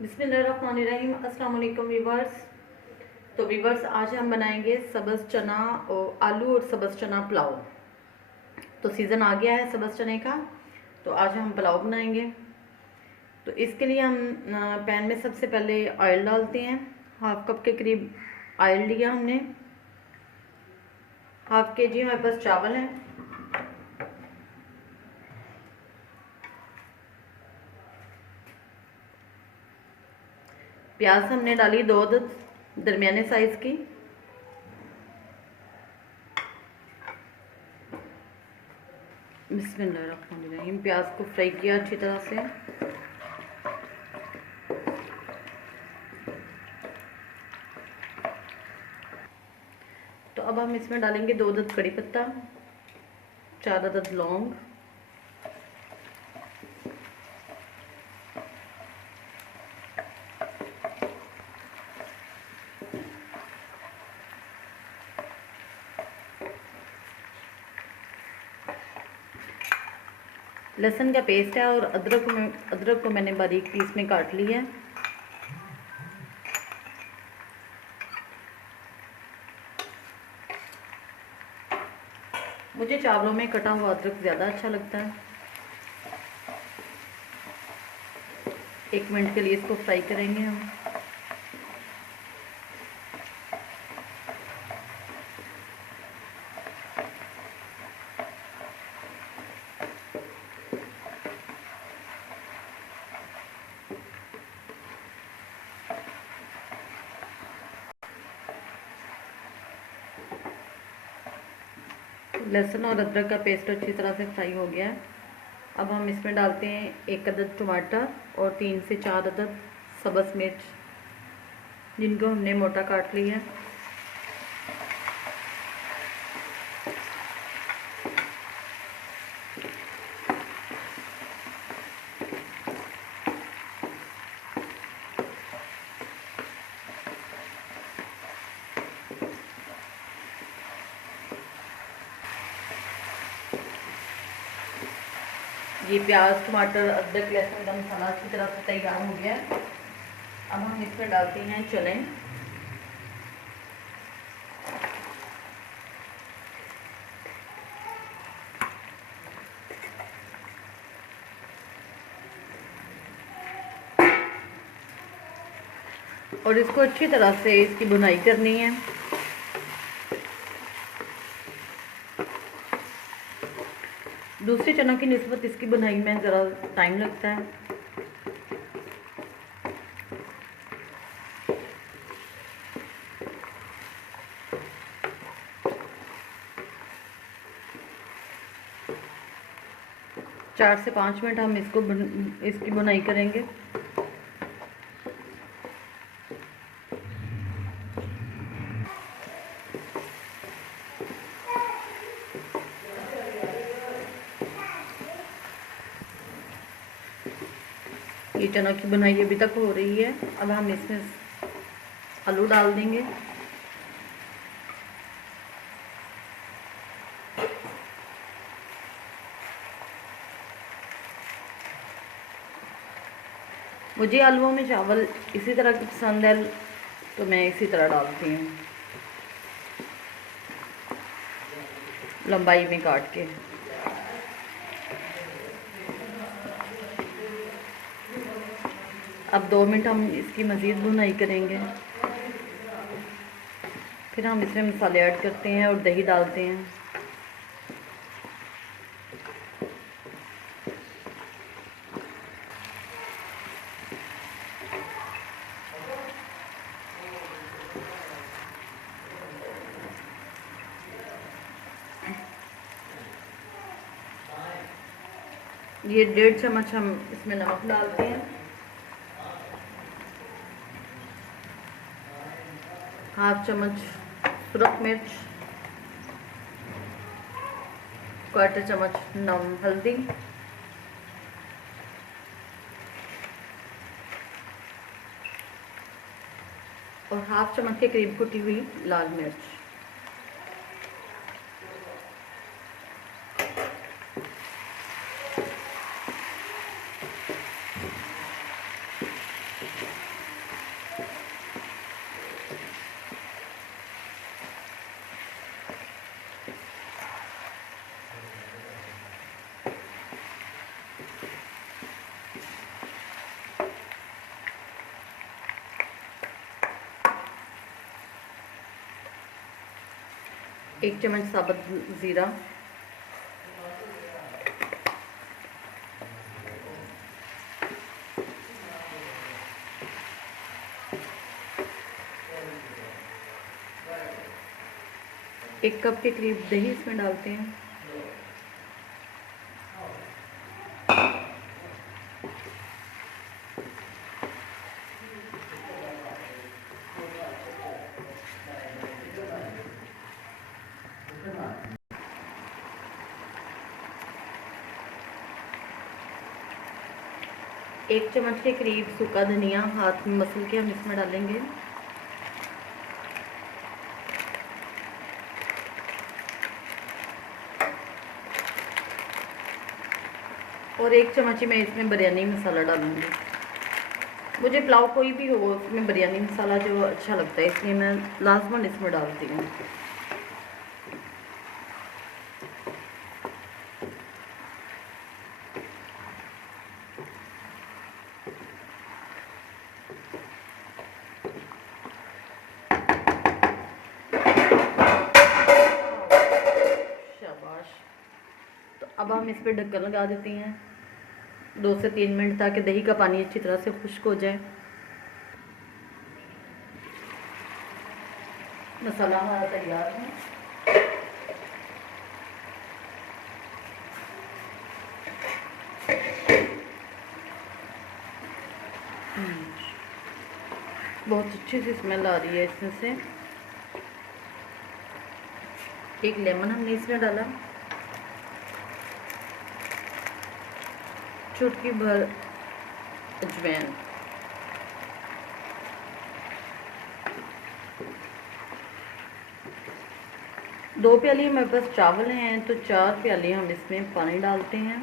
बिस्मिल्लाहिर्रहमानिर्रहीम। अस्सलाम वालेकुम वीवर्स। तो वीवर्स, आज हम बनाएंगे सब्ज़ चना और आलू और सब्ज़ चना पुलाव। तो सीज़न आ गया है सब्ज़ चने का, तो आज हम पुलाव बनाएंगे। तो इसके लिए हम पैन में सबसे पहले ऑयल डालते हैं। हाफ कप के करीब ऑयल लिया हमने। हाफ के जी हमारे पास चावल हैं। प्याज हमने डाली 2 अदद दरमियाने साइज की। बिस्मिल्लाहिर्रहमानिर्रहीम। प्याज को फ्राई किया अच्छी तरह से। तो अब हम इसमें डालेंगे 2 अदद कड़ी पत्ता, 4 अदद लौंग, लहसुन का पेस्ट है और अदरक को मैंने बारीक पीस में काट लिया है। मुझे चावलों में कटा हुआ अदरक ज़्यादा अच्छा लगता है। 1 मिनट के लिए इसको फ्राई करेंगे हम। लहसुन और अदरक का पेस्ट अच्छी तरह से फ्राई हो गया है। अब हम इसमें डालते हैं 1 अदद टमाटर और 3 से 4 अदद सब्ज़ मिर्च, जिनको हमने मोटा काट लिया है। ये प्याज टमाटर अदरक लहसुन का मसाला अच्छी तरह से तैयार हो गया है। अब हम इसमें डालते हैं चने। और इसको अच्छी तरह से इसकी भुनाई करनी है। दूसरे चनों की निस्बत इसकी बुनाई में ज़रा टाइम लगता है। चार से 5 मिनट हम इसकी बुनाई करेंगे। ये चना की बुनाई अभी तक हो रही है। अब हम इसमें आलू डाल देंगे। मुझे आलूओं में चावल इसी तरह की पसंद है, तो मैं इसी तरह डालती हूँ, लंबाई में काट के। अब 2 मिनट हम इसकी मज़ीद भुनाई करेंगे। फिर हम इसमें मसाले ऐड करते हैं और दही डालते हैं। ये 1.5 चम्मच हम इसमें नमक डालते हैं। हाफ चम्मच सुरख मिर्च, 1/4 चम्मच नम हल्दी, और हाफ चम्मच के करीब कुटी हुई लाल मिर्च। 1 चम्मच साबुत ज़ीरा, एक कप के करीब दही इसमें डालते हैं। एक चम्मच के करीब सूखा धनिया हाथ में मसल के हम इसमें डालेंगे। और 1 चम्मच ही मैं इसमें बिरयानी मसाला डालूँगी। मुझे पुलाव कोई भी हो उसमें बिरयानी मसाला जो अच्छा लगता है, इसलिए मैं लाजमन इसमें डालती हूँ। शाबाश। तो अब हम इस पर ढक्कन लगा देते हैं 2 से 3 मिनट, ताकि दही का पानी अच्छी तरह से खुश्क हो जाए। मसाला हमारा तैयार है। बहुत अच्छी सी स्मेल आ रही है इसमें से। एक लेमन हमने इसमें डाला, चुटकी भर अजवाइन, दो प्याली हमारे पास चावल हैं तो 4 प्याली हम इसमें पानी डालते हैं।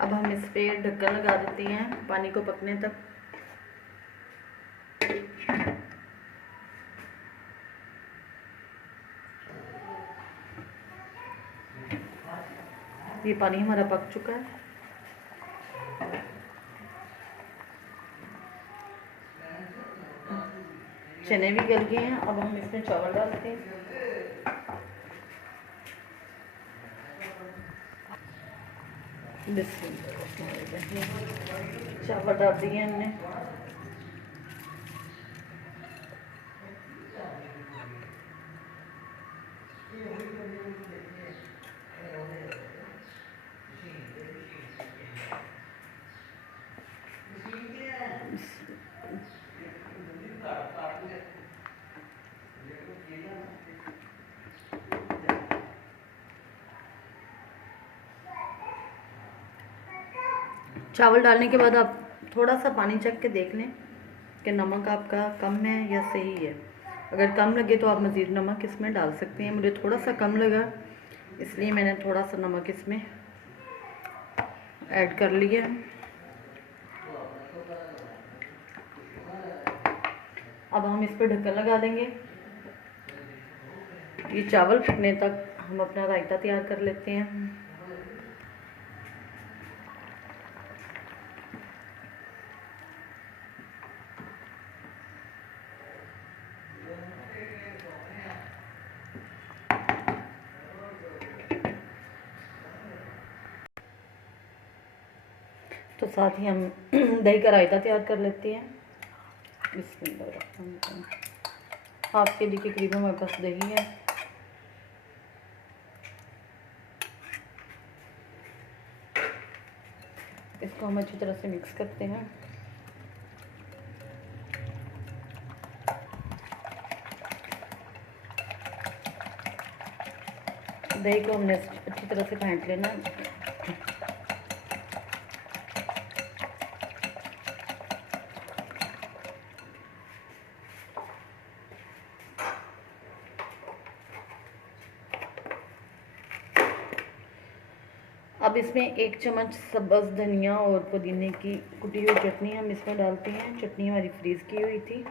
अब हम इस पे ढक्कन लगा देते हैं पानी को पकने तक। ये पानी हमारा पक चुका है। चने भी गल गए हैं। अब हम इसमें चावल डालते हैं। चावल डाल दिए हमने। चावल डालने के बाद आप थोड़ा सा पानी चख के देख लें कि नमक आपका कम है या सही है। अगर कम लगे तो आप मज़ीद नमक इसमें डाल सकते हैं। मुझे थोड़ा सा कम लगा, इसलिए मैंने थोड़ा सा नमक इसमें ऐड कर लिया। अब हम इस पर ढक्कन लगा देंगे। ये चावल पकने तक हम अपना रायता तैयार कर लेते हैं। तो साथ ही हम दही का रायता तैयार कर लेते हैं। हाफ के जी के करीब हमारे पास दही है। इसको हम अच्छी तरह से मिक्स करते हैं। दही को हमने अच्छी तरह से फेंट लेना। अब इसमें 1 चम्मच सब्ज़ धनिया और पुदीने की कुटी हुई चटनी हम इसमें डालते हैं। चटनी हमारी फ्रीज़ की हुई थी।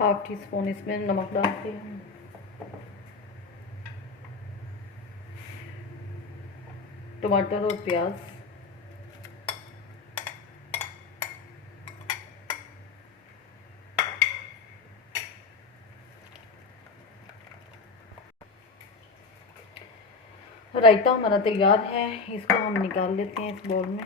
½ टीस्पून इसमें नमक डालते हैं। टमाटर और प्याज, रायता हमारा तैयार है। इसको हम निकाल लेते हैं इस बाउल में।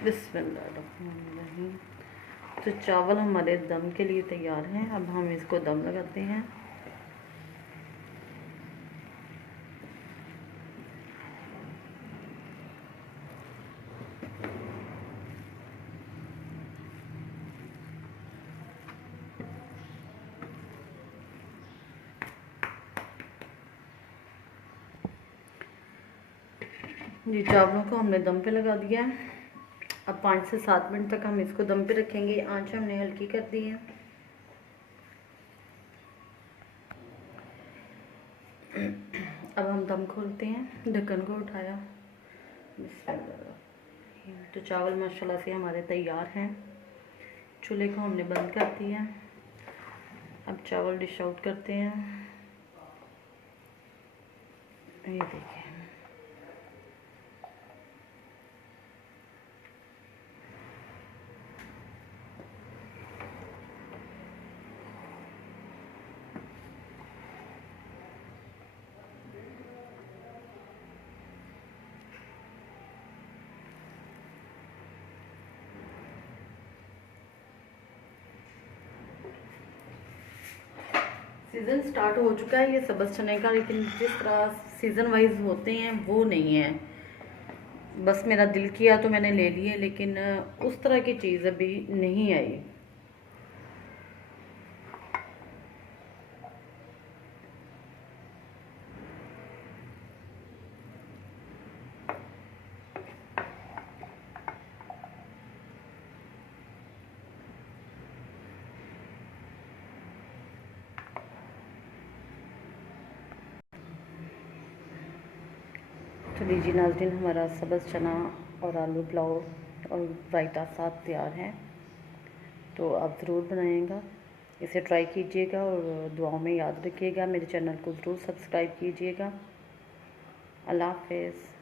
बिस्मिल्लाहिर्रहमानिर्रहीम। तो चावल हमारे दम के लिए तैयार हैं। अब हम इसको दम लगाते हैं। जी, चावलों को हमने दम पे लगा दिया है। अब 5 से 7 मिनट तक हम इसको दम पे रखेंगे। आंच हमने हल्की कर दी है। अब हम दम खोलते हैं, ढक्कन को उठाया। तो चावल माशाल्लाह से हमारे तैयार हैं। चूल्हे को हमने बंद कर दिया। अब चावल डिश आउट करते हैं। ये देखिए, सीज़न स्टार्ट हो चुका है ये सब्ज़ चने का, लेकिन जिस तरह सीज़न वाइज होते हैं वो नहीं है। बस मेरा दिल किया तो मैंने ले लिए, लेकिन उस तरह की चीज़ अभी नहीं आई। तो लीजिए नाज़रीन, हमारा सब्ज़ चना और आलू पुलाव और रायता साथ तैयार है। तो आप ज़रूर बनाइएगा, इसे ट्राई कीजिएगा और दुआओं में याद रखिएगा। मेरे चैनल को ज़रूर सब्सक्राइब कीजिएगा। अल्लाह हाफ़िज़।